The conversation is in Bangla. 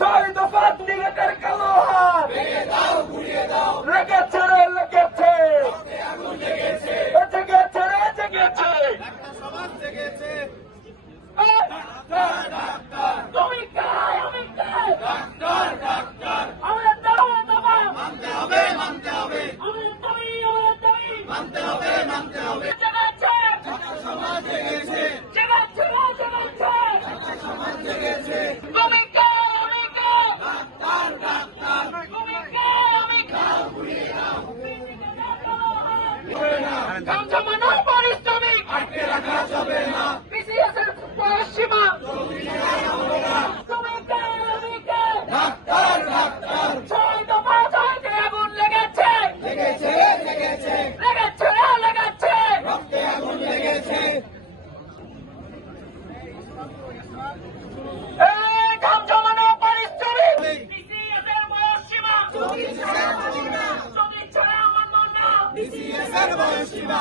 ছয় দফা লিগের কালো হাত লেগেছে রে লেগেছে জেগেছে রে জেগেছে তুমি কায় আমি কায় আমার দাও দাও মানতে হবে আমার দাবি মানতে হবে জেগেছে সমাজ জেগেছে জেগেছে তুমি কায় আমি কায় তুমি কায় আমি কায় কাম জমানো পরিশ্রমিক আটকে রাখা যাবে না বিসিএস এর সীমা তুমি কায় আমি কায় ছয় দফা ছয়তে আগুন লেগেছে রক্তে আগুন লেগেছে এই কাম জমানো পরিশ্রমিক বিসিএস এর সীমা শ্রমিক ছাড়া আমার মন না বিসিএস এর সীমা